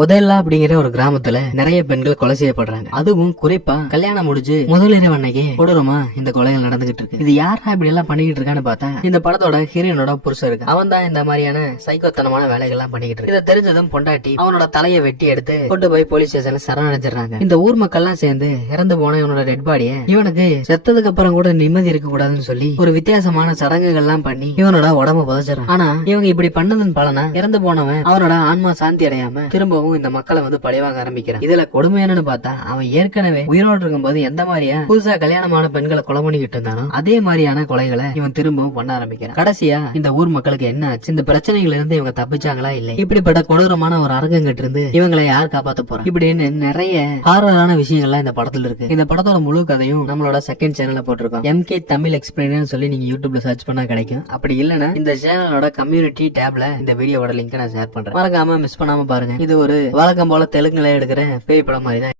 உதயல்லா அப்படிங்கிற ஒரு கிராமத்துல நிறைய பெண்கள் கொலை செய்யப்படுறாங்க. அதுவும் குறிப்பா கல்யாணம் முடிஞ்சு முதலிரவு அன்னைக்கு கொடூரமா இந்த கொலைகள் நடந்துகிட்டு இருக்கு. இது யாரா இப்படி எல்லாம் பண்ணிக்கிட்டு இருக்கான்னு பார்த்தா இந்த படத்தோட ஹீரோனோட புருஷன் இருக்கு. அவன் தான் இந்த மாதிரியான சைக்கோத்தனமான வேலைகள் எல்லாம் பண்ணிக்கிட்டு இருக்கு. இதை தெரிஞ்சதும் பொண்டாட்டி அவனோட தலையை வெட்டி எடுத்து கொண்டு போய் போலீஸ் ஸ்டேஷன்ல சரணடைஞ்சிடறாங்க. இந்த ஊர் மக்கள் எல்லாம் சேர்ந்து இறந்து போன இவனோட டெட் பாடியை இவனுக்கு செத்ததுக்கு அப்புறம் கூட நிம்மதி இருக்க கூடாதுன்னு சொல்லி ஒரு வித்தியாசமான சடங்குகள் எல்லாம் பண்ணி இவனோட உடம்ப புதைச்சிடறான். ஆனா இவங்க இப்படி பண்ணதன் பலனா இறந்து போனவன் அவனோட ஆன்மா சாந்தி அடையாம திரும்பவும் இந்த மக்களை வந்து பழிவாங்க ஆரம்பிக்கிறான். இதுல கொடுமை என்னன்னு பார்த்தா அவன் ஏற்கனவே உயிரோடு இருக்கும் போது எந்த மாதிரியா புதுசா கல்யாணமான பெண்களை கொலை பண்ணிக்கிட்டு இருந்தானோ அதே மாதிரியான கொலைகளை இவன் திரும்பவும் பண்ண ஆரம்பிக்கிறான். கடைசியா இந்த ஊர் மக்களுக்கு என்ன ஆச்சு, இந்த பிரச்சனைகள் இருந்து இவங்க தப்பிச்சாங்களா இல்லை, இப்படிப்பட்ட கொடூரமான ஒரு அரங்கங்கிட்ட இருந்து இவங்களை யார் காப்பாத்த போறா இப்படின்னு நிறைய ஹாரரான விஷயங்கள்லாம் இந்த படத்துல இருக்கு. இந்த படத்தோட முழு கதையும் நம்மளோட செகண்ட் சேனல்ல போட்டிருக்கோம். MK தமிழ் எக்ஸ்பிளைன் சொல்லி நீங்க யூடியூப்ல சர்ச் பண்ணா கிடைக்கும். அப்படி இல்லைன்னா இந்த சேனலோட கம்யூனிட்டி டேப்ல இந்த வீடியோட லிங்க் நான் ஷேர் பண்றேன். மறக்காம மிஸ் பண்ணாம பாருங்க. இது ஒரு வழக்கம் போல தெலுங்குல எடுக்கிற பேய் படம் மாதிரி தான்.